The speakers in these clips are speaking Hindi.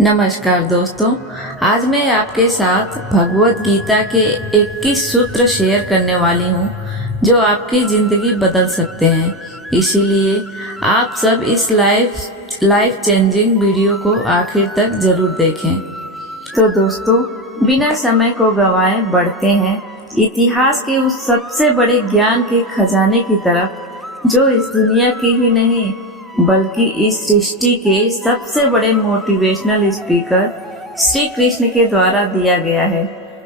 नमस्कार दोस्तों, आज मैं आपके साथ भगवत गीता के 21 सूत्र शेयर करने वाली हूँ जो आपकी ज़िंदगी बदल सकते हैं। इसीलिए आप सब इस लाइफ चेंजिंग वीडियो को आखिर तक ज़रूर देखें। तो दोस्तों, बिना समय को गंवाए बढ़ते हैं इतिहास के उस सबसे बड़े ज्ञान के खजाने की तरफ जो इस दुनिया की ही नहीं बल्कि इस सृष्टि के सबसे बड़े मोटिवेशनल स्पीकर श्री कृष्ण के द्वारा दिया गया है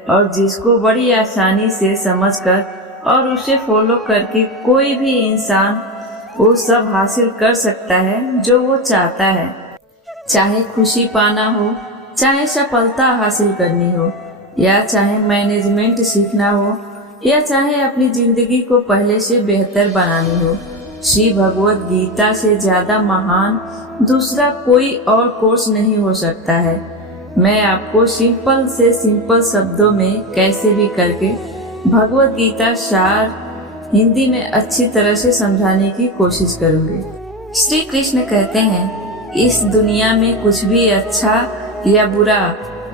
और जिसको बड़ी आसानी से समझकर और उसे फॉलो करके कोई भी इंसान वो सब हासिल कर सकता है जो वो चाहता है। चाहे खुशी पाना हो, चाहे सफलता हासिल करनी हो, या चाहे मैनेजमेंट सीखना हो, या चाहे अपनी जिंदगी को पहले से बेहतर बनानी हो, श्री भगवत गीता से ज्यादा महान दूसरा कोई और कोर्स नहीं हो सकता है। मैं आपको सिंपल से सिंपल शब्दों में कैसे भी करके भगवत गीता सार हिंदी में अच्छी तरह से समझाने की कोशिश करूंगी। श्री कृष्ण कहते हैं, इस दुनिया में कुछ भी अच्छा या बुरा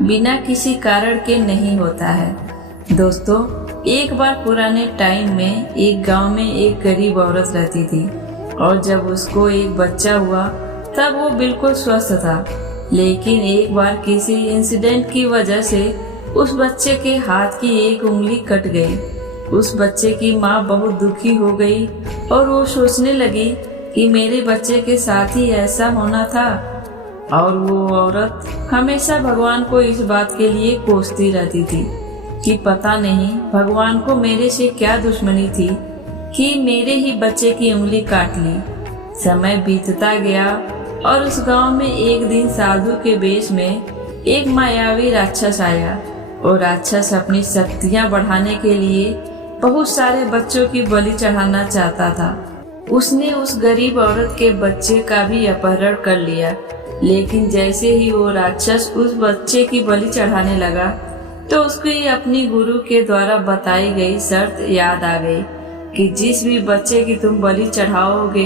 बिना किसी कारण के नहीं होता है। दोस्तों, एक बार पुराने टाइम में एक गांव में एक गरीब औरत रहती थी और जब उसको एक बच्चा हुआ तब वो बिल्कुल स्वस्थ था, लेकिन एक बार किसी इंसिडेंट की वजह से उस बच्चे के हाथ की एक उंगली कट गई। उस बच्चे की माँ बहुत दुखी हो गई और वो सोचने लगी कि मेरे बच्चे के साथ ही ऐसा होना था। और वो औरत हमेशा भगवान को इस बात के लिए कोसती रहती थी कि पता नहीं भगवान को मेरे से क्या दुश्मनी थी कि मेरे ही बच्चे की उंगली काट ली। समय बीतता गया और उस गांव में एक दिन साधु के वेश में एक मायावी राक्षस आया और राक्षस अपनी शक्तियां बढ़ाने के लिए बहुत सारे बच्चों की बलि चढ़ाना चाहता था। उसने उस गरीब औरत के बच्चे का भी अपहरण कर लिया, लेकिन जैसे ही वो राक्षस उस बच्चे की बलि चढ़ाने लगा तो उसकी अपनी गुरु के द्वारा बताई गई शर्त याद आ गई कि जिस भी बच्चे की तुम बलि चढ़ाओगे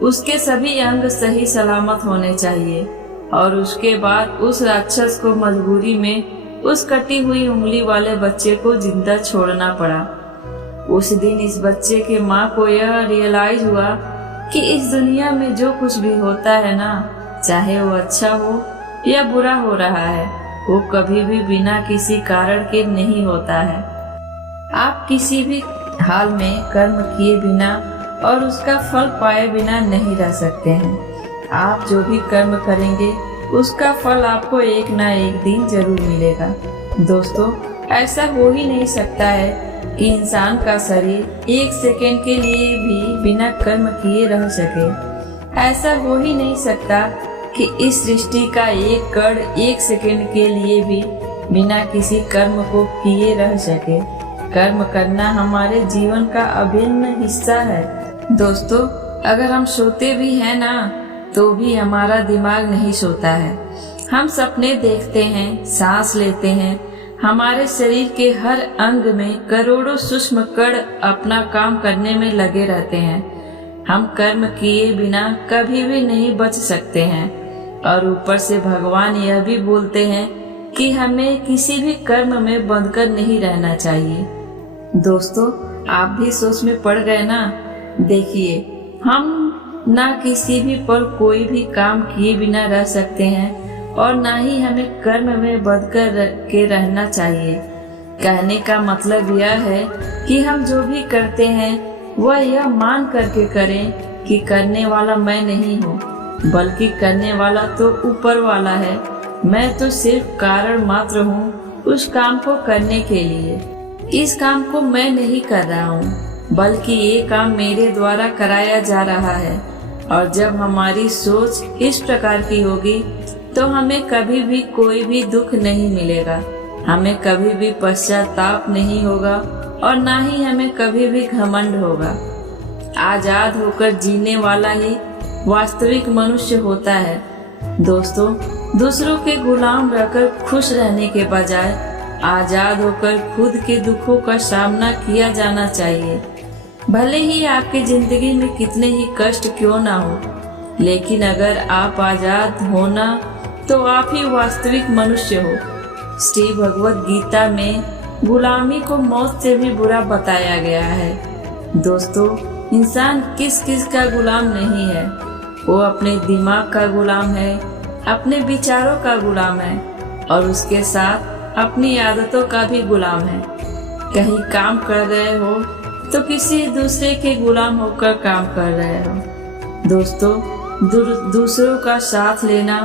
उसके सभी अंग सही सलामत होने चाहिए। और उसके बाद उस राक्षस को मजबूरी में उस कटी हुई उंगली वाले बच्चे को जिंदा छोड़ना पड़ा। उस दिन इस बच्चे के माँ को यह रियलाइज हुआ कि इस दुनिया में जो कुछ भी होता है ना, चाहे वो अच्छा हो या बुरा हो रहा है, वो कभी भी बिना किसी कारण के नहीं होता है। आप किसी भी हाल में कर्म किए बिना और उसका फल पाए बिना नहीं रह सकते हैं। आप जो भी कर्म करेंगे उसका फल आपको एक ना एक दिन जरूर मिलेगा। दोस्तों, ऐसा हो ही नहीं सकता है कि इंसान का शरीर एक सेकेंड के लिए भी बिना कर्म किए रह सके। ऐसा हो ही नहीं सकता कि इस सृष्टि का एक कण एक सेकंड के लिए भी बिना किसी कर्म को किए रह सके। कर्म करना हमारे जीवन का अभिन्न हिस्सा है। दोस्तों, अगर हम सोते भी हैं ना तो भी हमारा दिमाग नहीं सोता है। हम सपने देखते हैं, सांस लेते हैं, हमारे शरीर के हर अंग में करोड़ों सूक्ष्म कण अपना काम करने में लगे रहते हैं। हम कर्म किए बिना कभी भी नहीं बच सकते हैं और ऊपर से भगवान यह भी बोलते हैं कि हमें किसी भी कर्म में बंधकर नहीं रहना चाहिए। दोस्तों, आप भी सोच में पड़ गए ना। देखिए, हम ना किसी भी पल कोई भी काम किए बिना रह सकते हैं और ना ही हमें कर्म में बंधकर के रहना चाहिए। कहने का मतलब यह है कि हम जो भी करते हैं वह यह मान करके करें कि करने वाला मैं नहीं हूँ बल्कि करने वाला तो ऊपर वाला है। मैं तो सिर्फ कारण मात्र हूँ उस काम को करने के लिए। इस काम को मैं नहीं कर रहा हूँ बल्कि ये काम मेरे द्वारा कराया जा रहा है। और जब हमारी सोच इस प्रकार की होगी तो हमें कभी भी कोई भी दुख नहीं मिलेगा, हमें कभी भी पश्चाताप नहीं होगा और ना ही हमें कभी भी घमंड होगा। आजाद होकर जीने वाला ही वास्तविक मनुष्य होता है। दोस्तों, दूसरों के गुलाम रहकर खुश रहने के बजाय आजाद होकर खुद के दुखों का सामना किया जाना चाहिए। भले ही आपकी जिंदगी में कितने ही कष्ट क्यों ना हो, लेकिन अगर आप आजाद होना तो आप ही वास्तविक मनुष्य हो। श्री भगवत गीता में गुलामी को मौत से भी बुरा बताया गया है। दोस्तों, इंसान किस किस का गुलाम नहीं है। वो अपने दिमाग का गुलाम है, अपने विचारों का गुलाम है और उसके साथ अपनी आदतों का भी गुलाम है। कहीं काम कर रहे हो तो किसी दूसरे के गुलाम होकर काम कर रहे हो। दोस्तों, दूसरों का साथ लेना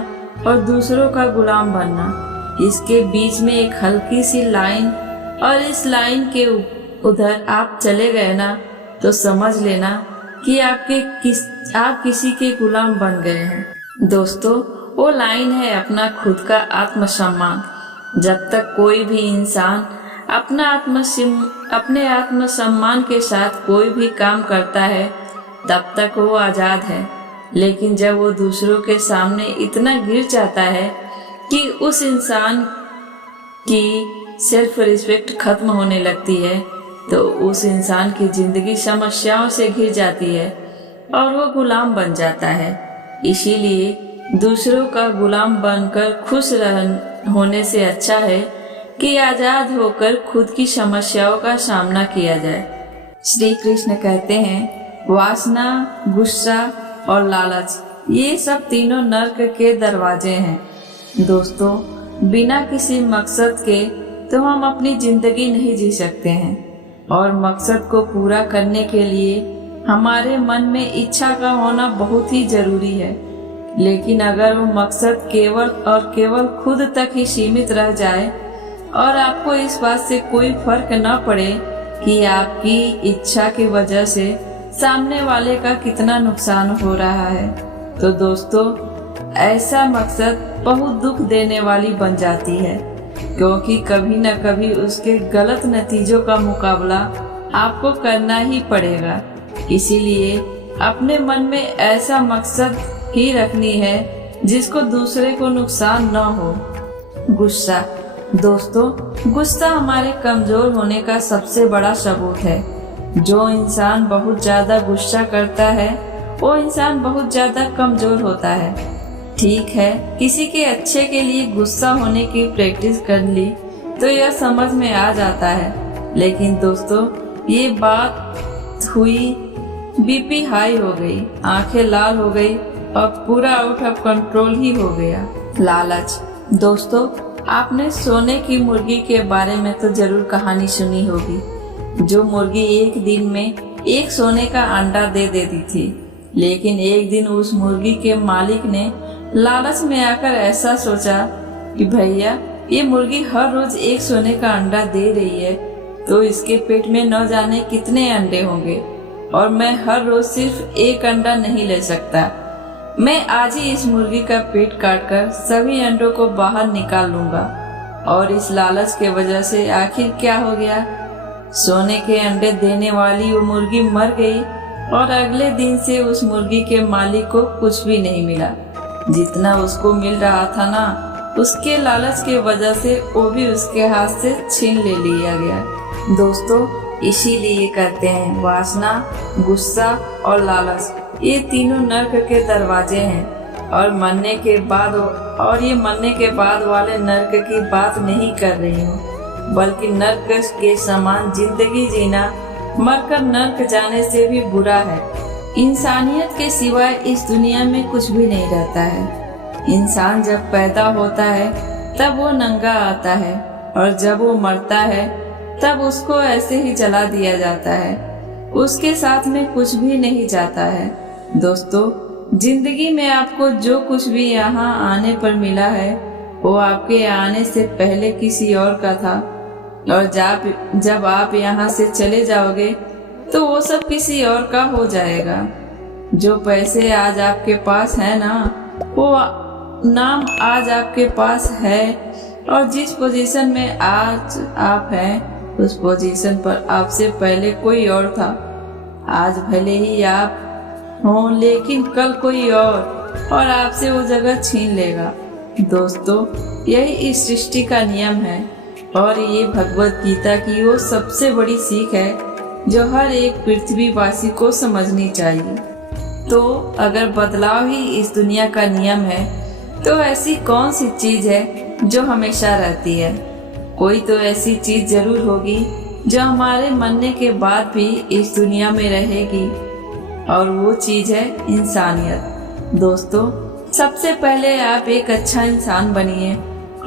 और दूसरों का गुलाम बनना, इसके बीच में एक हल्की सी लाइन, और इस लाइन के उधर आप चले गए ना तो समझ लेना कि आप किसी के गुलाम बन गए हैं। दोस्तों, वो लाइन है अपना खुद का आत्मसम्मान। जब तक कोई भी इंसान अपने आत्मसम्मान के साथ कोई भी काम करता है तब तक वो आजाद है। लेकिन जब वो दूसरों के सामने इतना गिर जाता है कि उस इंसान की सेल्फ रिस्पेक्ट खत्म होने लगती है, तो उस इंसान की जिंदगी समस्याओं से घिर जाती है और वो गुलाम बन जाता है। इसीलिए दूसरों का गुलाम बनकर खुश होने से अच्छा है कि आजाद होकर खुद की समस्याओं का सामना किया जाए। श्री कृष्ण कहते हैं, वासना, गुस्सा और लालच, ये सब तीनों नर्क के दरवाजे हैं। दोस्तों, बिना किसी मकसद के तो हम अपनी जिंदगी नहीं जी सकते हैं, और मकसद को पूरा करने के लिए हमारे मन में इच्छा का होना बहुत ही जरूरी है। लेकिन अगर वो मकसद केवल और केवल खुद तक ही सीमित रह जाए और आपको इस बात से कोई फर्क न पड़े कि आपकी इच्छा की वजह से सामने वाले का कितना नुकसान हो रहा है, तो दोस्तों, ऐसा मकसद बहुत दुख देने वाली बन जाती है, क्योंकि कभी न कभी उसके गलत नतीजों का मुकाबला आपको करना ही पड़ेगा। इसीलिए अपने मन में ऐसा मकसद ही रखनी है जिसको दूसरे को नुकसान न हो। गुस्सा, दोस्तों, गुस्सा हमारे कमजोर होने का सबसे बड़ा सबूत है। जो इंसान बहुत ज्यादा गुस्सा करता है वो इंसान बहुत ज्यादा कमजोर होता है। ठीक है, किसी के अच्छे के लिए गुस्सा होने की प्रैक्टिस कर ली तो यह समझ में आ जाता है। लेकिन दोस्तों, ये बात हुई, बीपी हाई हो गई, आंखें लाल हो गई और पूरा आउट ऑफ कंट्रोल ही हो गया। लालच, दोस्तों, आपने सोने की मुर्गी के बारे में तो जरूर कहानी सुनी होगी। जो मुर्गी एक दिन में एक सोने का अंडा दे देती थी, लेकिन एक दिन उस मुर्गी के मालिक ने लालच में आकर ऐसा सोचा कि भैया, ये मुर्गी हर रोज एक सोने का अंडा दे रही है तो इसके पेट में न जाने कितने अंडे होंगे, और मैं हर रोज सिर्फ एक अंडा नहीं ले सकता। मैं आज ही इस मुर्गी का पेट काटकर सभी अंडों को बाहर निकाल लूंगा। और इस लालच के वजह से आखिर क्या हो गया, सोने के अंडे देने वाली वो मुर्गी मर गई और अगले दिन से उस मुर्गी के मालिक को कुछ भी नहीं मिला। जितना उसको मिल रहा था ना, उसके लालच के वजह से वो भी उसके हाथ से छीन ले लिया गया। दोस्तों, इसीलिए कहते हैं वासना, गुस्सा और लालच, ये तीनों नर्क के दरवाजे हैं। और मरने के बाद वाले नर्क की बात नहीं कर रही हूँ, बल्कि नर्क के समान जिंदगी जीना मरकर नर्क जाने से भी बुरा है। इंसानियत के सिवाय इस दुनिया में कुछ भी नहीं रहता है। इंसान जब पैदा होता है तब वो नंगा आता है, और जब वो मरता है तब उसको ऐसे ही जला दिया जाता है। उसके साथ में कुछ भी नहीं जाता है। दोस्तों, जिंदगी में आपको जो कुछ भी यहाँ आने पर मिला है वो आपके आने से पहले किसी और का था, और जब आप यहाँ से चले जाओगे तो वो सब किसी और का हो जाएगा। जो पैसे आज आपके पास है ना, वो नाम आज आपके पास है, और जिस पोजीशन में आज आप हैं उस पोजीशन पर आपसे पहले कोई और था। आज भले ही आप हो, लेकिन कल कोई और आपसे वो जगह छीन लेगा। दोस्तों, यही इस सृष्टि का नियम है, और ये भगवत गीता की वो सबसे बड़ी सीख है जो हर एक पृथ्वीवासी को समझनी चाहिए। तो अगर बदलाव ही इस दुनिया का नियम है तो ऐसी कौन सी चीज है जो हमेशा रहती है? कोई तो ऐसी चीज जरूर होगी जो हमारे मरने के बाद भी इस दुनिया में रहेगी, और वो चीज है इंसानियत। दोस्तों, सबसे पहले आप एक अच्छा इंसान बनिए,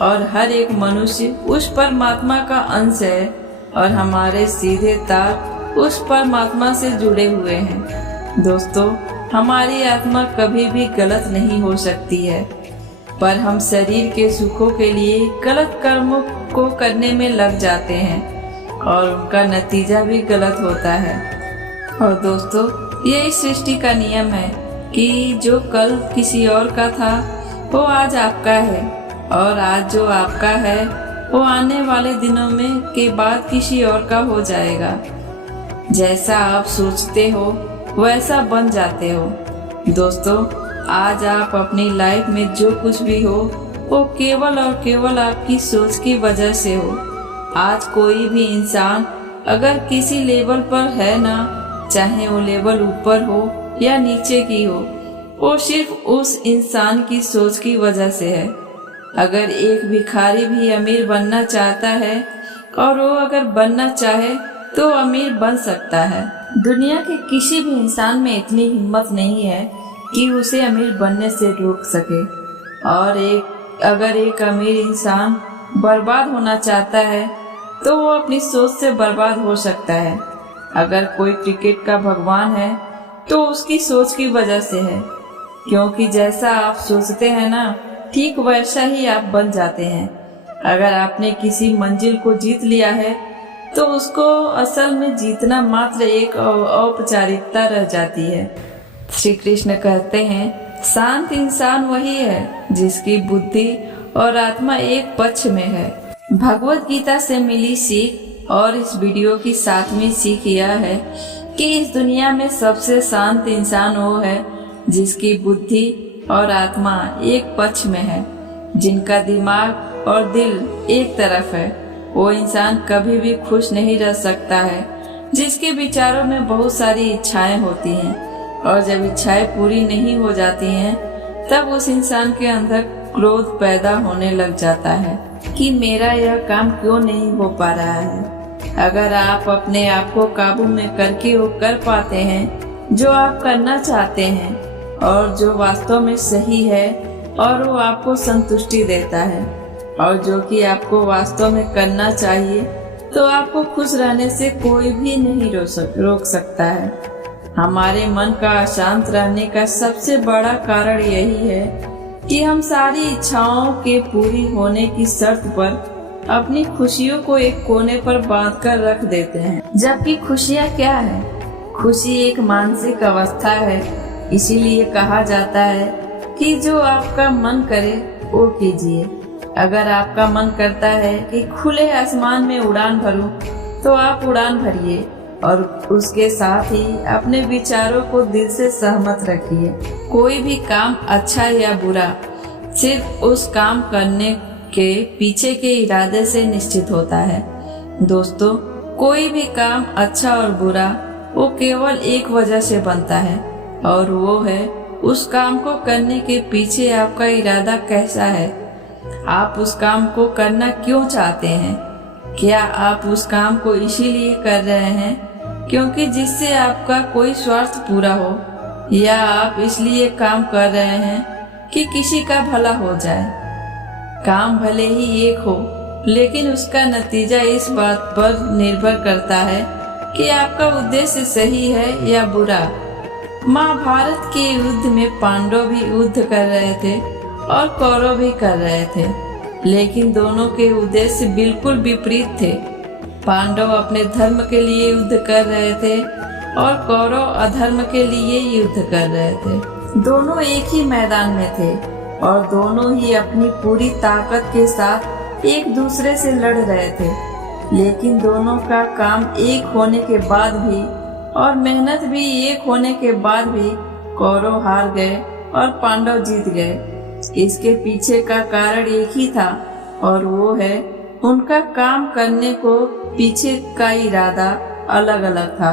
और हर एक मनुष्य उस परमात्मा का अंश है, और हमारे सीधे तार उस परमात्मा से जुड़े हुए हैं। दोस्तों, हमारी आत्मा कभी भी गलत नहीं हो सकती है, पर हम शरीर के सुखों के लिए गलत कर्मों को करने में लग जाते हैं, और उनका नतीजा भी गलत होता है। और दोस्तों, ये इस सृष्टि का नियम है कि जो कल किसी और का था वो आज आपका है, और आज जो आपका है वो आने वाले दिनों में के बाद किसी और का हो जाएगा। जैसा आप सोचते हो वैसा बन जाते हो। दोस्तों, आज आप अपनी लाइफ में जो कुछ भी हो वो केवल और केवल आपकी सोच की वजह से हो। आज कोई भी इंसान अगर किसी लेवल पर है ना, चाहे वो लेवल ऊपर हो या नीचे की हो, वो सिर्फ उस इंसान की सोच की वजह से है। अगर एक भिखारी भी अमीर बनना चाहता है, और वो अगर बनना चाहे तो अमीर बन सकता है। दुनिया के किसी भी इंसान में इतनी हिम्मत नहीं है कि उसे अमीर बनने से रोक सके। और अगर एक अमीर इंसान बर्बाद होना चाहता है तो वो अपनी सोच से बर्बाद हो सकता है। अगर कोई क्रिकेट का भगवान है तो उसकी सोच की वजह से है, क्योंकि जैसा आप सोचते हैं ना, ठीक वैसा ही आप बन जाते हैं। अगर आपने किसी मंजिल को जीत लिया है तो उसको असल में जीतना मात्र एक औपचारिकता रह जाती है। श्री कृष्ण कहते हैं, शांत इंसान वही है जिसकी बुद्धि और आत्मा एक पक्ष में है। भगवत गीता से मिली सीख और इस वीडियो की 7वीं सीख यह है कि इस दुनिया में सबसे शांत इंसान वो है जिसकी बुद्धि और आत्मा एक पक्ष में है, जिनका दिमाग और दिल एक तरफ है। वो इंसान कभी भी खुश नहीं रह सकता है जिसके विचारों में बहुत सारी इच्छाएं होती हैं, और जब इच्छाएं पूरी नहीं हो जाती हैं तब उस इंसान के अंदर क्रोध पैदा होने लग जाता है कि मेरा यह काम क्यों नहीं हो पा रहा है। अगर आप अपने आप को काबू में करके वो कर पाते हैं जो आप करना चाहते हैं, और जो वास्तव में सही है और वो आपको संतुष्टि देता है, और जो कि आपको वास्तव में करना चाहिए, तो आपको खुश रहने से कोई भी नहीं रोक सकता है। हमारे मन का अशांत रहने का सबसे बड़ा कारण यही है कि हम सारी इच्छाओं के पूरी होने की शर्त पर अपनी खुशियों को एक कोने पर बांध कर रख देते हैं। जबकि खुशियाँ क्या है? खुशी एक मानसिक अवस्था है। इसीलिए कहा जाता है कि जो आपका मन करे वो कीजिए। अगर आपका मन करता है कि खुले आसमान में उड़ान भरूं, तो आप उड़ान भरिए, और उसके साथ ही अपने विचारों को दिल से सहमत रखिए। कोई भी काम अच्छा या बुरा सिर्फ उस काम करने के पीछे के इरादे से निश्चित होता है। दोस्तों, कोई भी काम अच्छा और बुरा वो केवल एक वजह से बनता है, और वो है उस काम को करने के पीछे आपका इरादा कैसा है। आप उस काम को करना क्यों चाहते हैं? क्या आप उस काम को इसीलिए कर रहे हैं क्योंकि जिससे आपका कोई स्वार्थ पूरा हो, या आप इसलिए काम कर रहे हैं कि किसी का भला हो जाए? काम भले ही एक हो, लेकिन उसका नतीजा इस बात पर निर्भर करता है कि आपका उद्देश्य सही है या बुरा। महाभारत के युद्ध में पांडव भी युद्ध कर रहे थे और कौरव भी कर रहे थे, लेकिन दोनों के उद्देश्य बिल्कुल विपरीत थे। पांडव अपने धर्म के लिए युद्ध कर रहे थे और कौरव अधर्म के लिए युद्ध कर रहे थे। दोनों एक ही मैदान में थे और दोनों ही अपनी पूरी ताकत के साथ एक दूसरे से लड़ रहे थे, लेकिन दोनों का काम एक होने के बाद भी और मेहनत भी एक होने के बाद भी कौरव हार गए और पांडव जीत गए। इसके पीछे का कारण एक ही था, और वो है उनका काम करने को पीछे का इरादा अलग अलग था।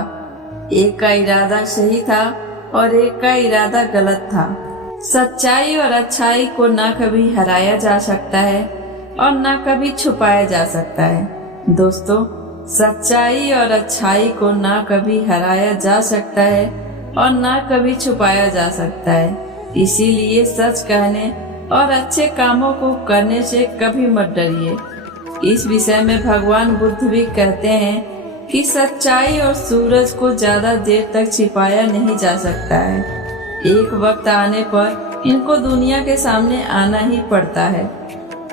एक का इरादा सही था और एक का इरादा गलत था। सच्चाई और अच्छाई को ना कभी हराया जा सकता है और ना कभी छुपाया जा सकता है। दोस्तों, सच्चाई और अच्छाई को ना कभी हराया जा सकता है और ना कभी छुपाया जा सकता है। इसीलिए सच कहने और अच्छे कामों को करने से कभी मत डरिए। इस विषय में भगवान बुद्ध भी कहते हैं कि सच्चाई और सूरज को ज्यादा देर तक छिपाया नहीं जा सकता है। एक वक्त आने पर इनको दुनिया के सामने आना ही पड़ता है।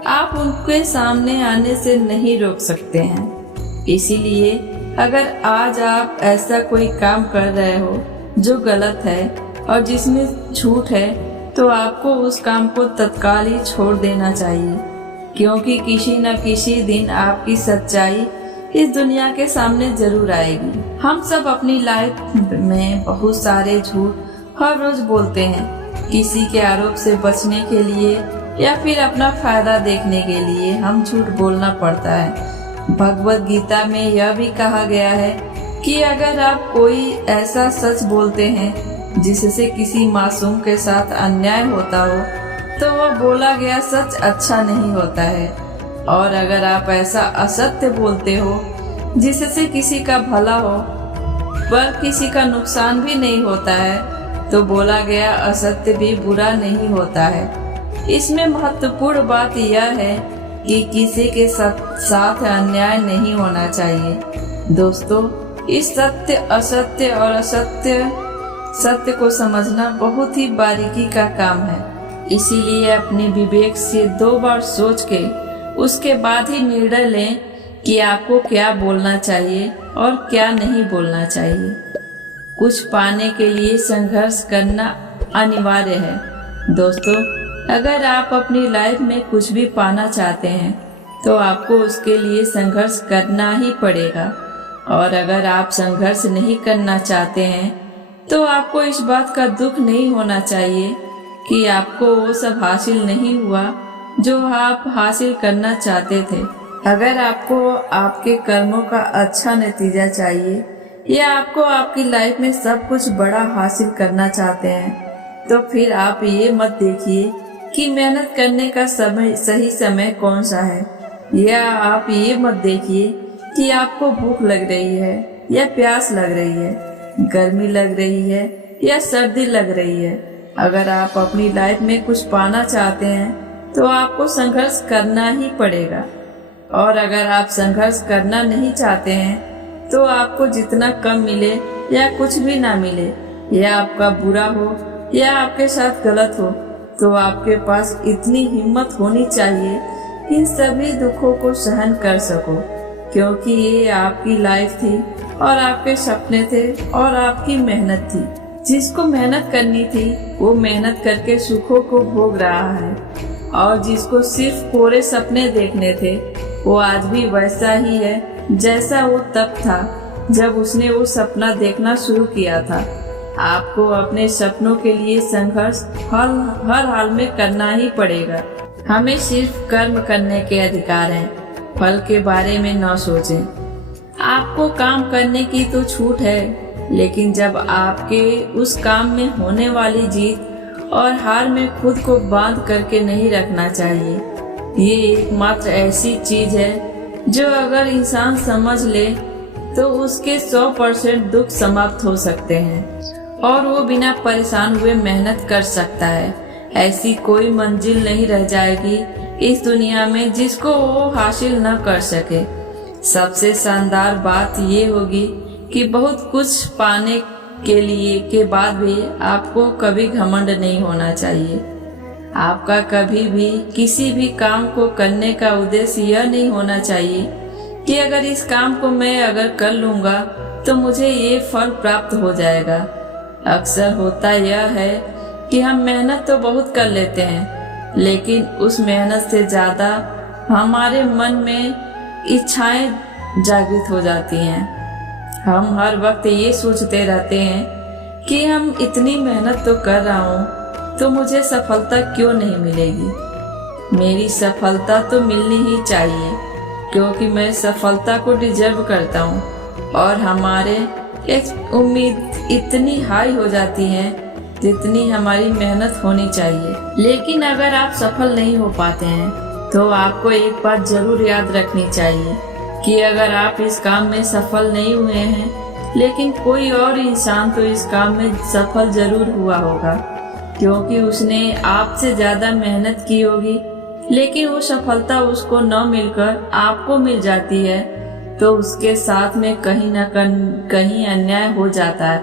आप उनके सामने आने से नहीं रोक सकते हैं। इसीलिए अगर आज आप ऐसा कोई काम कर रहे हो जो गलत है और जिसमें झूठ है, तो आपको उस काम को तत्काल ही छोड़ देना चाहिए, क्योंकि किसी न किसी दिन आपकी सच्चाई इस दुनिया के सामने जरूर आएगी। हम सब अपनी लाइफ में बहुत सारे झूठ हर रोज बोलते हैं, किसी के आरोप से बचने के लिए या फिर अपना फायदा देखने के लिए हम झूठ बोलना पड़ता है। भगवत गीता में यह भी कहा गया है कि अगर आप कोई ऐसा सच बोलते हैं जिससे किसी मासूम के साथ अन्याय होता हो, तो वह बोला गया सच अच्छा नहीं होता है। और अगर आप ऐसा असत्य बोलते हो जिससे किसी का भला हो पर किसी का नुकसान भी नहीं होता है, तो बोला गया असत्य भी बुरा नहीं होता है। इसमें महत्वपूर्ण बात यह है कि किसी के साथ अन्याय नहीं होना चाहिए। दोस्तों, इस सत्य, असत्य और असत्य सत्य को समझना बहुत ही बारीकी का काम है। इसीलिए अपने विवेक से 2 बार सोच के उसके बाद ही निर्णय लें कि आपको क्या बोलना चाहिए और क्या नहीं बोलना चाहिए। कुछ पाने के लिए संघर्ष करना अनिवार्य है। दोस्तों, अगर आप अपनी लाइफ में कुछ भी पाना चाहते हैं तो आपको उसके लिए संघर्ष करना ही पड़ेगा। और अगर आप संघर्ष नहीं करना चाहते हैं तो आपको इस बात का दुख नहीं होना चाहिए कि आपको वो सब हासिल नहीं हुआ जो आप हासिल करना चाहते थे। अगर आपको आपके कर्मों का अच्छा नतीजा चाहिए या आपको आपकी लाइफ में सब कुछ बड़ा हासिल करना चाहते हैं, तो फिर आप ये मत देखिए कि मेहनत करने का सही समय कौन सा है, या आप ये मत देखिए कि आपको भूख लग रही है या प्यास लग रही है, गर्मी लग रही है या सर्दी लग रही है। अगर आप अपनी लाइफ में कुछ पाना चाहते हैं तो आपको संघर्ष करना ही पड़ेगा। और अगर आप संघर्ष करना नहीं चाहते हैं तो आपको जितना कम मिले या कुछ भी ना मिले, या आपका बुरा हो या आपके साथ गलत हो, तो आपके पास इतनी हिम्मत होनी चाहिए कि इन सभी दुखों को सहन कर सको, क्योंकि ये आपकी लाइफ थी और आपके सपने थे और आपकी मेहनत थी। जिसको मेहनत करनी थी वो मेहनत करके सुखों को भोग रहा है, और जिसको सिर्फ कोरे सपने देखने थे वो आज भी वैसा ही है जैसा वो तब था जब उसने वो सपना देखना शुरू किया था। आपको अपने सपनों के लिए संघर्ष हर हाल में करना ही पड़ेगा। हमें सिर्फ कर्म करने के अधिकार हैं, फल के बारे में न सोचें। आपको काम करने की तो छूट है, लेकिन जब आपके उस काम में होने वाली जीत और हार में खुद को बांध करके नहीं रखना चाहिए। ये एकमात्र ऐसी चीज है जो अगर इंसान समझ ले तो उसके 100% दुख समाप्त हो सकते हैं और वो बिना परेशान हुए मेहनत कर सकता है। ऐसी कोई मंजिल नहीं रह जाएगी इस दुनिया में जिसको वो हासिल न कर सके। सबसे शानदार बात ये होगी कि बहुत कुछ पाने के बाद भी आपको कभी घमंड नहीं होना चाहिए। आपका कभी भी किसी भी काम को करने का उद्देश्य यह नहीं होना चाहिए कि अगर इस काम को मैं अगर कर लूंगा तो मुझे ये फल प्राप्त हो जाएगा। अक्सर होता यह है कि हम मेहनत तो बहुत कर लेते हैं, लेकिन उस मेहनत से ज्यादा हमारे मन में इच्छाएं जागृत हो जाती हैं। हम हर वक्त ये सोचते रहते हैं कि हम इतनी मेहनत तो कर रहा हूँ तो मुझे सफलता क्यों नहीं मिलेगी। मेरी सफलता तो मिलनी ही चाहिए क्योंकि मैं सफलता को डिजर्व करता हूँ। और हमारे एक उम्मीद इतनी हाई हो जाती है जितनी हमारी मेहनत होनी चाहिए। लेकिन अगर आप सफल नहीं हो पाते हैं तो आपको एक बात जरूर याद रखनी चाहिए कि अगर आप इस काम में सफल नहीं हुए हैं, लेकिन कोई और इंसान तो इस काम में सफल जरूर हुआ होगा, क्योंकि उसने आपसे ज्यादा मेहनत की होगी। लेकिन वो सफलता उसको न मिलकर आपको मिल जाती है तो उसके साथ में कहीं न कहीं अन्याय हो जाता है,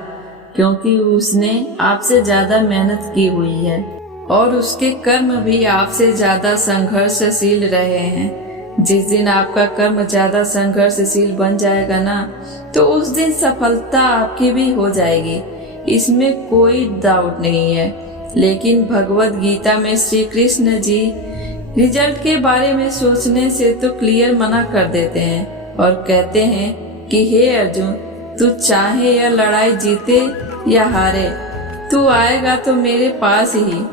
क्योंकि उसने आपसे ज्यादा मेहनत की हुई है और उसके कर्म भी आपसे ज्यादा संघर्षशील रहे हैं। जिस दिन आपका कर्म ज्यादा संघर्षशील बन जाएगा ना, तो उस दिन सफलता आपकी भी हो जाएगी, इसमें कोई डाउट नहीं है। लेकिन भगवत गीता में श्री कृष्ण जी रिजल्ट के बारे में सोचने से तो क्लियर मना कर देते हैं और कहते हैं कि हे अर्जुन, तू चाहे यह लड़ाई जीते या हारे, तू आएगा तो मेरे पास ही।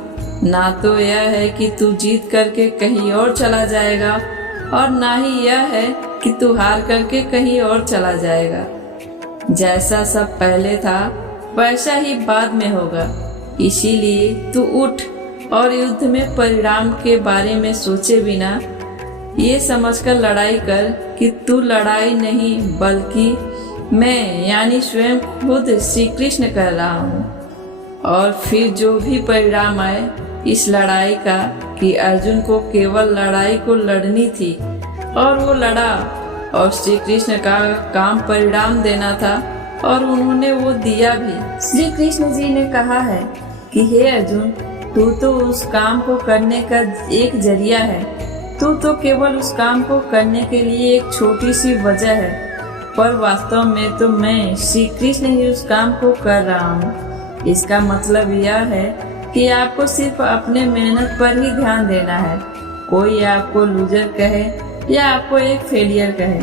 ना तो यह है कि तू जीत करके कहीं और चला जाएगा और ना ही यह है कि तू हार करके कहीं और चला जाएगा। जैसा सब पहले था वैसा ही बाद में होगा। इसीलिए तू उठ और युद्ध में परिणाम के बारे में सोचे बिना ये समझकर लड़ाई कर कि तू लड़ाई नहीं बल्कि मैं यानी स्वयं खुद श्री कृष्ण कर रहा हूँ। और फिर जो भी परिणाम आए इस लड़ाई का कि अर्जुन को केवल लड़ाई को लड़नी थी और वो लड़ा, और श्री कृष्ण का काम परिणाम देना था और उन्होंने वो दिया भी। श्री कृष्ण जी ने कहा है कि हे अर्जुन, तू तो उस काम को करने का एक जरिया है, तू तो केवल उस काम को करने के लिए एक छोटी सी वजह है, पर वास्तव में तो मैं श्री कृष्ण ही उस काम को कर रहा हूँ। इसका मतलब यह है कि आपको सिर्फ अपने मेहनत पर ही ध्यान देना है। कोई आपको लूजर कहे या आपको एक फेलियर कहे,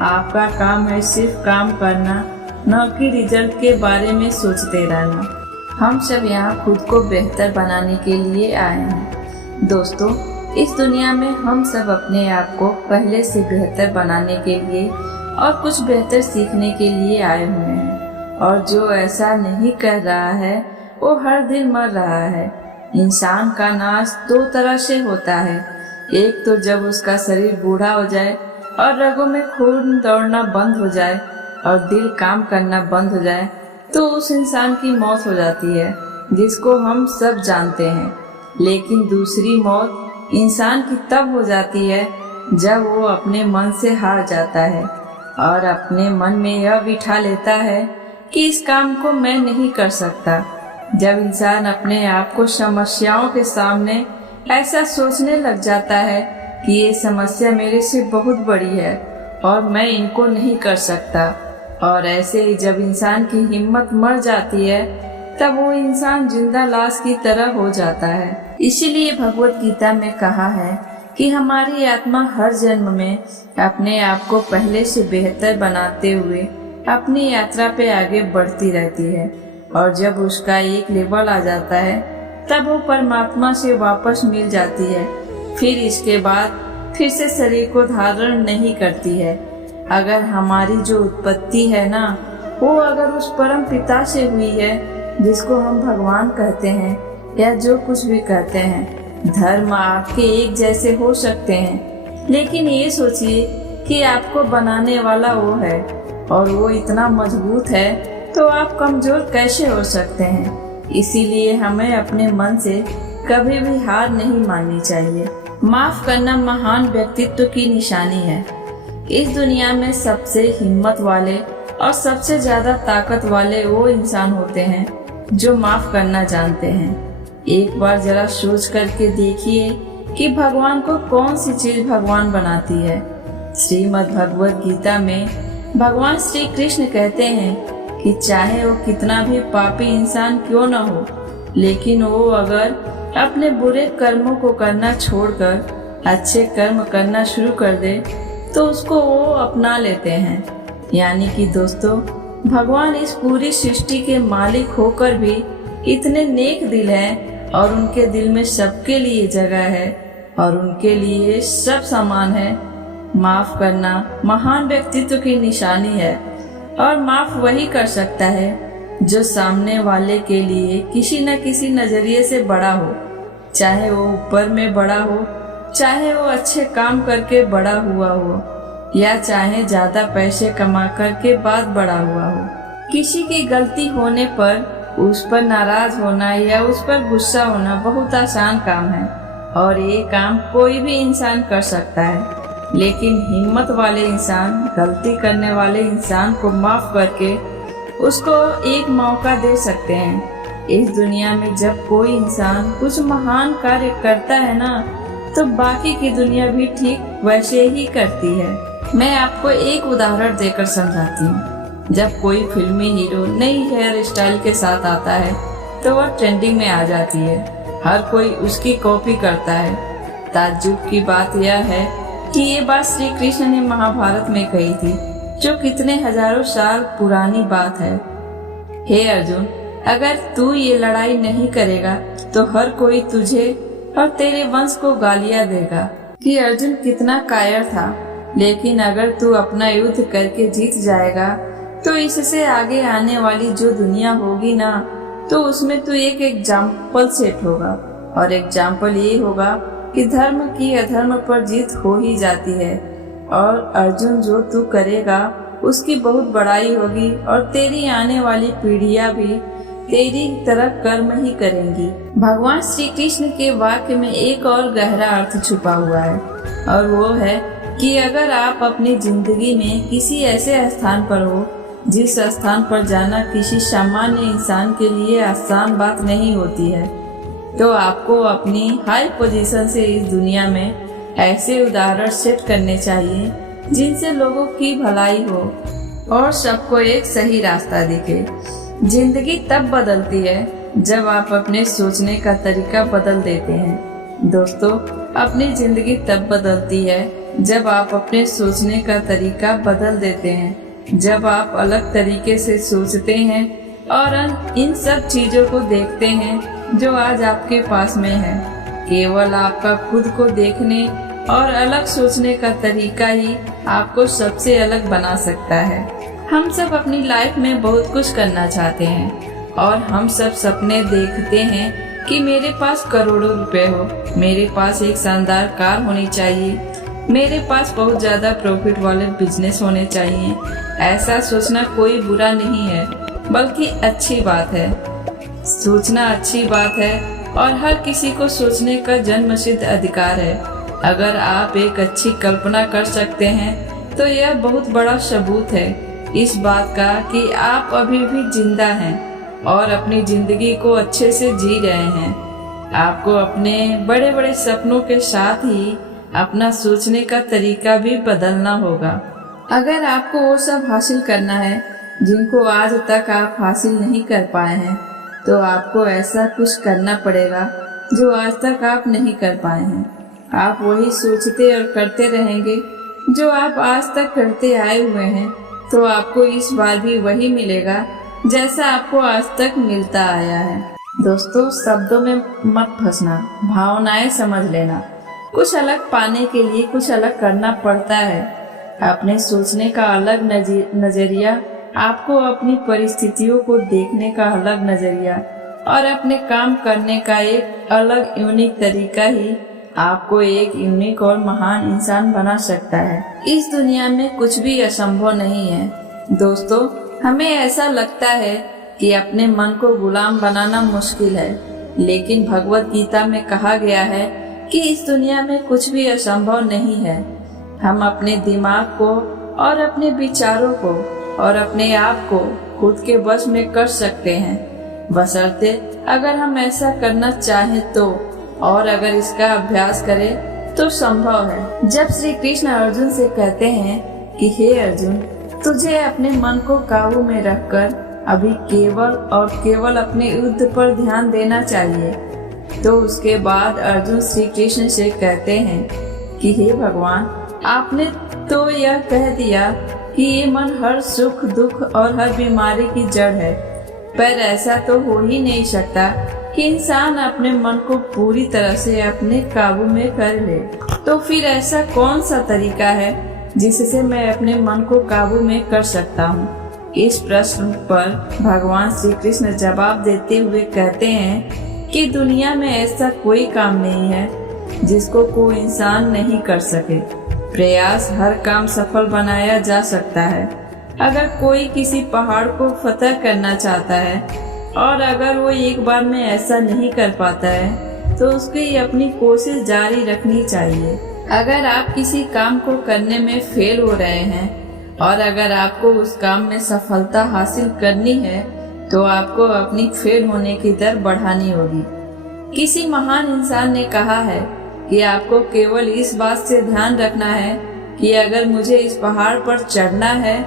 आपका काम है सिर्फ काम करना, न कि रिजल्ट के बारे में सोचते रहना। हम सब यहाँ खुद को बेहतर बनाने के लिए आए हैं। दोस्तों, इस दुनिया में हम सब अपने आप को पहले से बेहतर बनाने के लिए और कुछ बेहतर सीखने के लिए आए हुए हैं, और जो ऐसा नहीं कर रहा है वो हर दिन मर रहा है। इंसान का नाश दो तरह से होता है, एक तो जब उसका शरीर बूढ़ा हो जाए और रगों में खून दौड़ना बंद हो जाए और दिल काम करना बंद हो जाए, तो उस इंसान की मौत हो जाती है, जिसको हम सब जानते हैं। लेकिन दूसरी मौत इंसान की तब हो जाती है जब वो अपने मन से हार जाता है और अपने मन में यह बिठा लेता है कि इस काम को मैं नहीं कर सकता। जब इंसान अपने आप को समस्याओं के सामने ऐसा सोचने लग जाता है कि ये समस्या मेरे से बहुत बड़ी है और मैं इनको नहीं कर सकता, और ऐसे ही जब इंसान की हिम्मत मर जाती है तब वो इंसान जिंदा लाश की तरह हो जाता है। इसीलिए भगवत गीता में कहा है कि हमारी आत्मा हर जन्म में अपने आप को पहले से बेहतर बनाते हुए अपनी यात्रा पे आगे बढ़ती रहती है, और जब उसका एक लेवल आ जाता है तब वो परमात्मा से वापस मिल जाती है। फिर इसके बाद फिर से शरीर को धारण नहीं करती है। अगर हमारी जो उत्पत्ति है ना, वो अगर उस परम पिता से हुई है जिसको हम भगवान कहते हैं या जो कुछ भी कहते हैं, धर्म आपके एक जैसे हो सकते हैं, लेकिन ये सोचिए कि आपको बनाने वाला वो है और वो इतना मजबूत है तो आप कमजोर कैसे हो सकते हैं। इसीलिए हमें अपने मन से कभी भी हार नहीं माननी चाहिए। माफ करना महान व्यक्तित्व की निशानी है। इस दुनिया में सबसे हिम्मत वाले और सबसे ज्यादा ताकत वाले वो इंसान होते हैं जो माफ करना जानते हैं। एक बार जरा सोच करके देखिए कि भगवान को कौन सी चीज भगवान बनाती है। श्रीमद् भगवत गीता में भगवान श्री कृष्ण कहते हैं कि चाहे वो कितना भी पापी इंसान क्यों न हो, लेकिन वो अगर अपने बुरे कर्मों को करना छोड़कर अच्छे कर्म करना शुरू कर दे तो उसको वो अपना लेते हैं। यानी कि दोस्तों, भगवान इस पूरी सृष्टि के मालिक होकर भी इतने नेक दिल हैं और उनके दिल में सबके लिए जगह है और उनके लिए सब समान है। माफ करना महान व्यक्तित्व की निशानी है और माफ वही कर सकता है जो सामने वाले के लिए किसी न किसी नजरिए से बड़ा हो, चाहे वो ऊपर में बड़ा हो, चाहे वो अच्छे काम करके बड़ा हुआ हो, या चाहे ज्यादा पैसे कमा करके बाद बड़ा हुआ हो। किसी की गलती होने पर उस पर नाराज होना या उस पर गुस्सा होना बहुत आसान काम है और ये काम कोई भी इंसान कर सकता है। लेकिन हिम्मत वाले इंसान गलती करने वाले इंसान को माफ करके उसको एक मौका दे सकते हैं। इस दुनिया में जब कोई इंसान कुछ महान कार्य करता है ना, तो बाकी की दुनिया भी ठीक वैसे ही करती है। मैं आपको एक उदाहरण देकर समझाती हूँ। जब कोई फिल्मी हीरो नई हेयर स्टाइल के साथ आता है तो वह ट्रेंडिंग में आ जाती है। हर कोई उसकी कॉपी करता है। ताज्जुब की बात यह है कि ये बात श्री कृष्ण ने महाभारत में कही थी, जो कितने हजारों साल पुरानी बात है। हे अर्जुन, अगर तू ये लड़ाई नहीं करेगा तो हर कोई तुझे और तेरे वंश को गालियां देगा कि अर्जुन कितना कायर था। लेकिन अगर तू अपना युद्ध करके जीत जाएगा तो इससे आगे आने वाली जो दुनिया होगी ना, तो उसमें तू एक एग्जाम्पल सेट होगा। और एग्जाम्पल ये होगा कि धर्म की अधर्म पर जीत हो ही जाती है। और अर्जुन, जो तू करेगा उसकी बहुत बड़ाई होगी और तेरी आने वाली पीढ़ियां भी तेरी तरह कर्म ही करेंगी। भगवान श्री कृष्ण के वाक्य में एक और गहरा अर्थ छुपा हुआ है, और वो है कि अगर आप अपनी जिंदगी में किसी ऐसे स्थान पर हो जिस स्थान पर जाना किसी सामान्य इंसान के लिए आसान बात नहीं होती है, तो आपको अपनी हाई पोजीशन से इस दुनिया में ऐसे उदाहरण सेट करने चाहिए जिनसे लोगों की भलाई हो और सबको एक सही रास्ता दिखे। जिंदगी तब बदलती है जब आप अपने सोचने का तरीका बदल देते हैं। दोस्तों, अपनी जिंदगी तब बदलती है जब आप अपने सोचने का तरीका बदल देते हैं, जब आप अलग तरीके से सोचते हैं और इन सब चीजों को देखते हैं जो आज आपके पास में है। केवल आपका खुद को देखने और अलग सोचने का तरीका ही आपको सबसे अलग बना सकता है। हम सब अपनी लाइफ में बहुत कुछ करना चाहते हैं और हम सब सपने देखते हैं कि मेरे पास करोड़ों रुपए हो, मेरे पास एक शानदार कार होनी चाहिए, मेरे पास बहुत ज्यादा प्रॉफिट वाले बिजनेस होने चाहिए। ऐसा सोचना कोई बुरा नहीं है, बल्कि अच्छी बात है। सोचना अच्छी बात है और हर किसी को सोचने का जन्मसिद्ध अधिकार है। अगर आप एक अच्छी कल्पना कर सकते हैं तो यह बहुत बड़ा सबूत है इस बात का कि आप अभी भी जिंदा हैं और अपनी जिंदगी को अच्छे से जी रहे हैं। आपको अपने बड़े बड़े सपनों के साथ ही अपना सोचने का तरीका भी बदलना होगा। अगर आपको वो सब हासिल करना है जिनको आज तक आप हासिल नहीं कर पाए हैं, तो आपको ऐसा कुछ करना पड़ेगा जो आज तक आप नहीं कर पाए हैं। आप वही सोचते और करते रहेंगे जो आप आज तक करते आए हुए हैं, तो आपको इस बार भी वही मिलेगा जैसा आपको आज तक मिलता आया है। दोस्तों, शब्दों में मत फंसना, भावनाएं समझ लेना। कुछ अलग पाने के लिए कुछ अलग करना पड़ता है। अपने सोचने का अलग नजरिया, आपको अपनी परिस्थितियों को देखने का अलग नजरिया और अपने काम करने का एक अलग यूनिक तरीका ही आपको एक यूनिक और महान इंसान बना सकता है। इस दुनिया में कुछ भी असंभव नहीं है। दोस्तों, हमें ऐसा लगता है कि अपने मन को गुलाम बनाना मुश्किल है, लेकिन भगवत गीता में कहा गया है कि इस दुनिया में कुछ भी असंभव नहीं है। हम अपने दिमाग को और अपने विचारों को और अपने आप को खुद के वश में कर सकते हैं, बशर्ते अगर हम ऐसा करना चाहें तो, और अगर इसका अभ्यास करें तो संभव है। जब श्री कृष्ण अर्जुन से कहते हैं कि हे अर्जुन, तुझे अपने मन को काबू में रखकर अभी केवल और केवल अपने युद्ध पर ध्यान देना चाहिए, तो उसके बाद अर्जुन श्री कृष्ण से कहते हैं कि हे भगवान, आपने तो यह कह दिया कि ये मन हर सुख दुख और हर बीमारी की जड़ है, पर ऐसा तो हो ही नहीं सकता कि इंसान अपने मन को पूरी तरह से अपने काबू में कर ले। तो फिर ऐसा कौन सा तरीका है जिससे मैं अपने मन को काबू में कर सकता हूँ? इस प्रश्न पर भगवान श्री कृष्ण जवाब देते हुए कहते हैं कि दुनिया में ऐसा कोई काम नहीं है जिसको कोई इंसान नहीं कर सके। प्रयास हर काम सफल बनाया जा सकता है। अगर कोई किसी पहाड़ को फतह करना चाहता है और अगर वो एक बार में ऐसा नहीं कर पाता है तो उसकी अपनी कोशिश जारी रखनी चाहिए। अगर आप किसी काम को करने में फेल हो रहे हैं और अगर आपको उस काम में सफलता हासिल करनी है तो आपको अपनी फेल होने की दर बढ़ानी होगी। किसी महान इंसान ने कहा है कि आपको केवल इस बात से ध्यान रखना है कि अगर मुझे इस पहाड़ पर चढ़ना है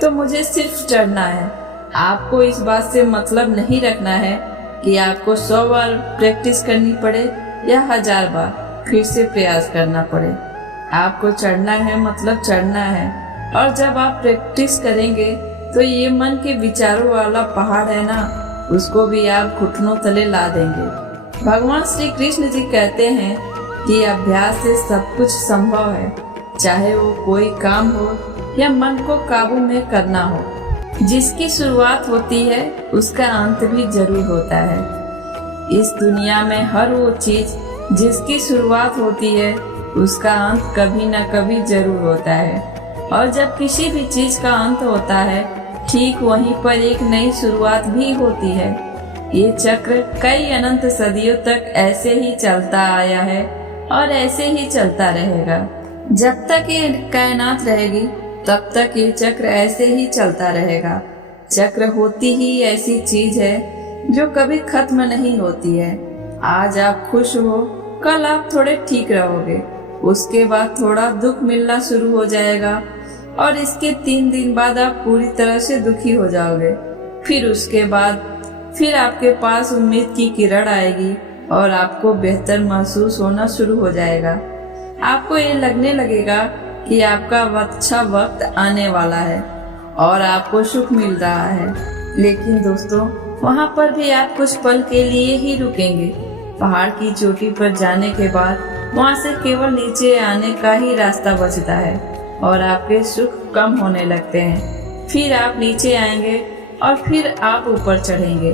तो मुझे सिर्फ चढ़ना है। आपको इस बात से मतलब नहीं रखना है कि आपको 100 बार प्रैक्टिस करनी पड़े या 1000 बार फिर से प्रयास करना पड़े। आपको चढ़ना है मतलब चढ़ना है। और जब आप प्रैक्टिस करेंगे तो ये मन के विचारों वाला पहाड़ है ना, उसको भी आप घुटनों तले ला देंगे। भगवान श्री कृष्ण जी कहते हैं कि अभ्यास से सब कुछ संभव है, चाहे वो कोई काम हो या मन को काबू में करना हो। जिसकी शुरुआत होती है उसका अंत भी जरूर होता है। इस दुनिया में हर वो चीज जिसकी शुरुआत होती है उसका अंत कभी न कभी जरूर होता है। और जब किसी भी चीज का अंत होता है ठीक वहीं पर एक नई शुरुआत भी होती है। ये चक्र कई अनंत सदियों तक ऐसे ही चलता आया है और ऐसे ही चलता रहेगा। जब तक ये कायनात रहेगी तब तक ये चक्र ऐसे ही चलता रहेगा। चक्र होती ही ऐसी चीज है जो कभी खत्म नहीं होती है। आज आप खुश हो, कल आप थोड़े ठीक रहोगे, उसके बाद थोड़ा दुख मिलना शुरू हो जाएगा और इसके 3 दिन बाद आप पूरी तरह से दुखी हो जाओगे। फिर उसके बाद फिर आपके पास उम्मीद की किरण आएगी और आपको बेहतर महसूस होना शुरू हो जाएगा। आपको ये लगने लगेगा कि आपका अच्छा वक्त आने वाला है और आपको सुख मिल रहा है। लेकिन दोस्तों, वहाँ पर भी आप कुछ पल के लिए ही रुकेंगे। पहाड़ की चोटी पर जाने के बाद वहाँ से केवल नीचे आने का ही रास्ता बचता है और आपके सुख कम होने लगते हैं। फिर आप नीचे आएंगे और फिर आप ऊपर चढ़ेंगे।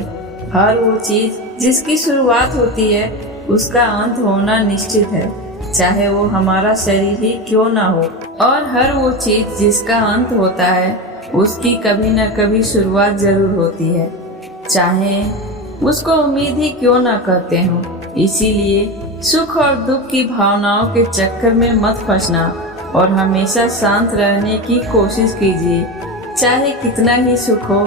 हर वो चीज जिसकी शुरुआत होती है उसका अंत होना निश्चित है, चाहे वो हमारा शरीर ही क्यों ना हो। और हर वो चीज जिसका अंत होता है उसकी कभी न कभी शुरुआत जरूर होती है, चाहे उसको उम्मीद ही क्यों ना करते हो। इसीलिए सुख और दुख की भावनाओं के चक्कर में मत फंसना और हमेशा शांत रहने की कोशिश कीजिए, चाहे कितना ही सुख हो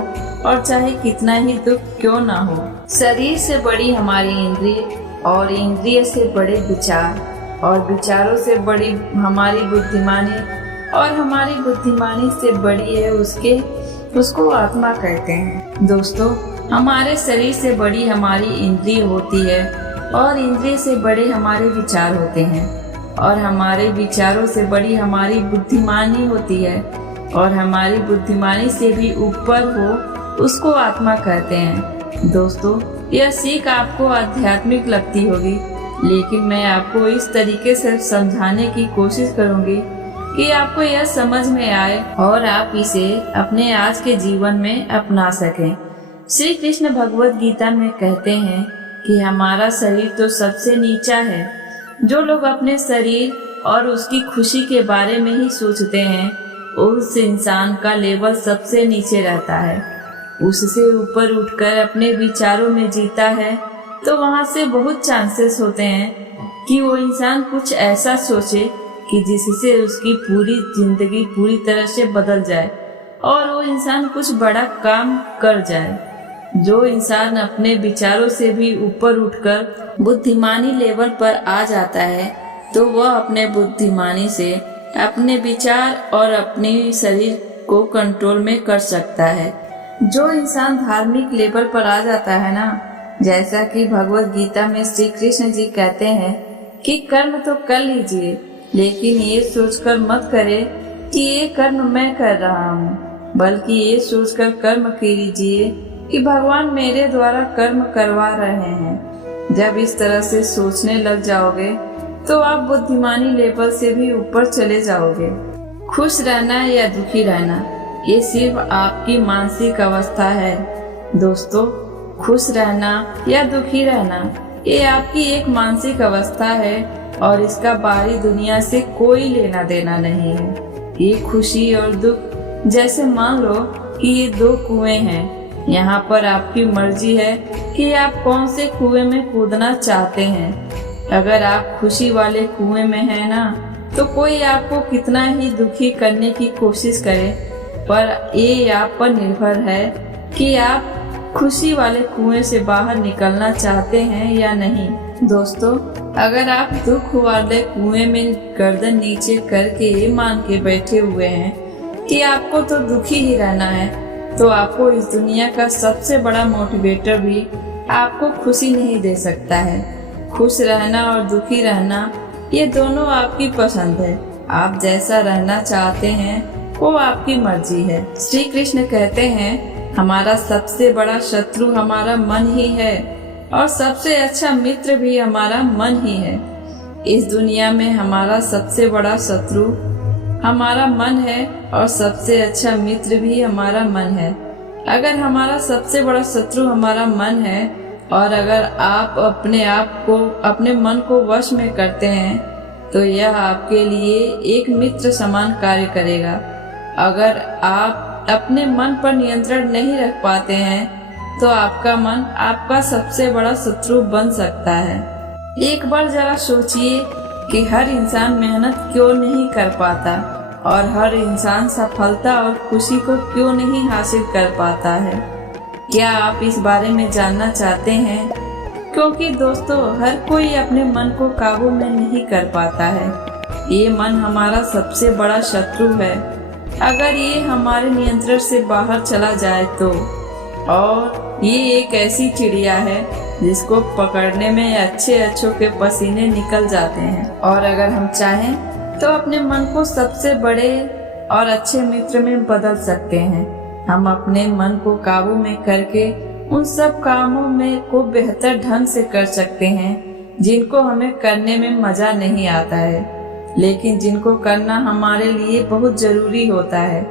और चाहे कितना ही दुख क्यों ना हो। शरीर से बड़ी हमारी इंद्रिय और इंद्रिय से बड़े विचार और विचारों से बड़ी हमारी बुद्धिमानी और हमारी बुद्धिमानी से बड़ी है उसको आत्मा कहते हैं। दोस्तों, हमारे शरीर से बड़ी हमारी इंद्रिय होती है और इंद्रिय से बड़े हमारे विचार होते हैं और हमारे विचारों से बड़ी हमारी बुद्धिमानी होती है और हमारी बुद्धिमानी से भी ऊपर हो उसको आत्मा कहते हैं। दोस्तों, यह सीख आपको आध्यात्मिक लगती होगी, लेकिन मैं आपको इस तरीके से समझाने की कोशिश करूंगी कि आपको यह समझ में आए और आप इसे अपने आज के जीवन में अपना सकें। श्री कृष्ण भगवत गीता में कहते हैं कि हमारा शरीर तो सबसे नीचा है। जो लोग अपने शरीर और उसकी खुशी के बारे में ही सोचते हैं उस इंसान का लेवल सबसे नीचे रहता है। उससे ऊपर उठकर अपने विचारों में जीता है तो वहाँ से बहुत चांसेस होते हैं कि वो इंसान कुछ ऐसा सोचे कि जिससे उसकी पूरी जिंदगी पूरी तरह से बदल जाए और वो इंसान कुछ बड़ा काम कर जाए। जो इंसान अपने विचारों से भी ऊपर उठकर बुद्धिमानी लेवल पर आ जाता है तो वह अपने बुद्धिमानी से अपने विचार और अपने शरीर को कंट्रोल में कर सकता है। जो इंसान धार्मिक लेवल पर आ जाता है ना, जैसा कि भगवत गीता में श्री कृष्ण जी कहते हैं कि कर्म तो कर लीजिए, लेकिन ये सोचकर मत करे कि ये कर्म मैं कर रहा हूँ, बल्कि ये सोचकर कर्म कीजिए कि भगवान मेरे द्वारा कर्म करवा रहे हैं। जब इस तरह से सोचने लग जाओगे तो आप बुद्धिमानी लेवल से भी ऊपर चले जाओगे। खुश रहना या दुखी रहना ये सिर्फ आपकी मानसिक अवस्था है। दोस्तों, खुश रहना या दुखी रहना ये आपकी एक मानसिक अवस्था है और इसका बाहरी दुनिया से कोई लेना देना नहीं है। ये खुशी और दुख जैसे मान लो कि ये दो कुएं हैं। यहाँ पर आपकी मर्जी है कि आप कौन से कुएं में कूदना चाहते हैं। अगर आप खुशी वाले कुएं में हैं ना, तो कोई आपको कितना ही दुखी करने की कोशिश करे, पर ये आप पर निर्भर है कि आप खुशी वाले कुएं से बाहर निकलना चाहते हैं या नहीं। दोस्तों, अगर आप दुख वाले कुएं में गर्दन नीचे करके ये मान के बैठे हुए हैं कि आपको तो दुखी ही रहना है, तो आपको इस दुनिया का सबसे बड़ा मोटिवेटर भी आपको खुशी नहीं दे सकता है। खुश रहना और दुखी रहना ये दोनों आपकी पसंद है। आप जैसा रहना चाहते हैं वो आपकी मर्जी है। श्री कृष्ण कहते हैं, हमारा सबसे बड़ा शत्रु हमारा मन ही है और सबसे अच्छा मित्र भी हमारा मन ही है। इस दुनिया में हमारा सबसे बड़ा शत्रु हमारा मन है और सबसे अच्छा मित्र भी हमारा मन है। अगर हमारा सबसे बड़ा शत्रु हमारा मन है और अगर आप अपने आप को अपने मन को वश में करते हैं तो यह आपके लिए एक मित्र समान कार्य करेगा। अगर आप अपने मन पर नियंत्रण नहीं रख पाते हैं तो आपका मन आपका सबसे बड़ा शत्रु बन सकता है। एक बार जरा सोचिए कि हर इंसान मेहनत क्यों नहीं कर पाता और हर इंसान सफलता और खुशी को क्यों नहीं हासिल कर पाता है। क्या आप इस बारे में जानना चाहते हैं? क्योंकि दोस्तों, हर कोई अपने मन को काबू में नहीं कर पाता है। ये मन हमारा सबसे बड़ा शत्रु है। अगर ये हमारे नियंत्रण से बाहर चला जाए तो, और ये एक ऐसी चिड़िया है जिसको पकड़ने में अच्छों के पसीने निकल जाते हैं। और अगर हम चाहें तो अपने मन को सबसे बड़े और अच्छे मित्र में बदल सकते हैं। हम अपने मन को काबू में करके उन सब कामों में को बेहतर ढंग से कर सकते हैं जिनको हमें करने में मजा नहीं आता है, लेकिन जिनको करना हमारे लिए बहुत जरूरी होता है।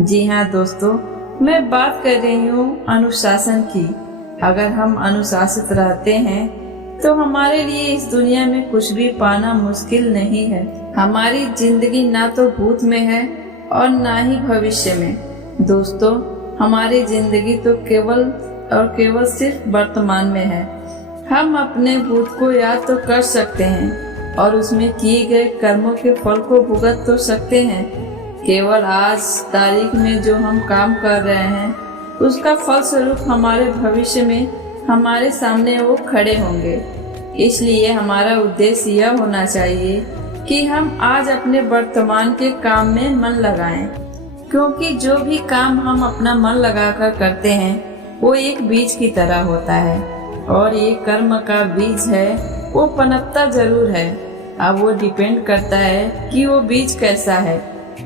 जी हाँ दोस्तों, मैं बात कर रही हूँ अनुशासन की। अगर हम अनुशासित रहते हैं तो हमारे लिए इस दुनिया में कुछ भी पाना मुश्किल नहीं है। हमारी जिंदगी ना तो भूत में है और ना ही भविष्य में। दोस्तों, हमारी जिंदगी तो केवल सिर्फ वर्तमान में है। हम अपने भूत को याद तो कर सकते हैं और उसमें किए गए कर्मों के फल को भुगत तो सकते हैं। केवल आज तारीख में जो हम काम कर रहे हैं उसका फल स्वरूप हमारे भविष्य में हमारे सामने वो खड़े होंगे। इसलिए हमारा उद्देश्य यह होना चाहिए कि हम आज अपने वर्तमान के काम में मन लगाएं, क्योंकि जो भी काम हम अपना मन लगाकर करते हैं वो एक बीज की तरह होता है और ये कर्म का बीज है, वो पनपता जरूर है। अब वो डिपेंड करता है कि वो बीज कैसा है।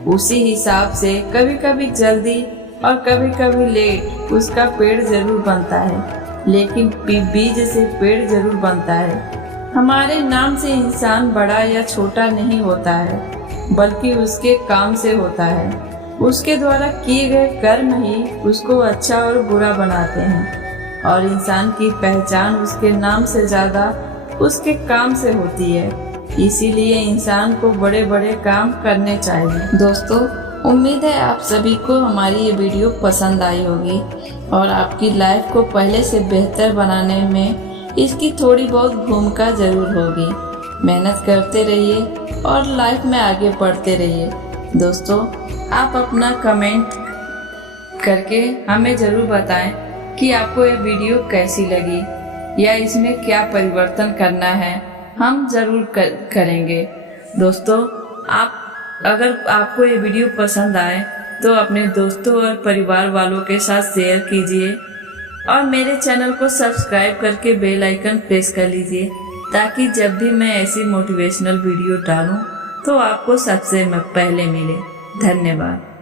उसी हिसाब से कभी कभी जल्दी और कभी कभी लेट उसका पेड़ जरूर बनता है, लेकिन बीज से पेड़ जरूर बनता है। हमारे नाम से इंसान बड़ा या छोटा नहीं होता है, बल्कि उसके काम से होता है। उसके द्वारा किए गए कर्म ही उसको अच्छा और बुरा बनाते हैं और इंसान की पहचान उसके नाम से ज्यादा उसके काम से होती है। इसीलिए इंसान को बड़े बड़े काम करने चाहिए। दोस्तों, उम्मीद है आप सभी को हमारी ये वीडियो पसंद आई होगी और आपकी लाइफ को पहले से बेहतर बनाने में इसकी थोड़ी बहुत भूमिका जरूर होगी। मेहनत करते रहिए और लाइफ में आगे बढ़ते रहिए। दोस्तों, आप अपना कमेंट करके हमें ज़रूर बताएं कि आपको ये वीडियो कैसी लगी या इसमें क्या परिवर्तन करना है। हम ज़रूर करेंगे। दोस्तों, अगर आपको ये वीडियो पसंद आए तो अपने दोस्तों और परिवार वालों के साथ शेयर कीजिए और मेरे चैनल को सब्सक्राइब करके बेल आइकन प्रेस कर लीजिए, ताकि जब भी मैं ऐसी मोटिवेशनल वीडियो डालूं तो आपको सबसे पहले मिले। धन्यवाद।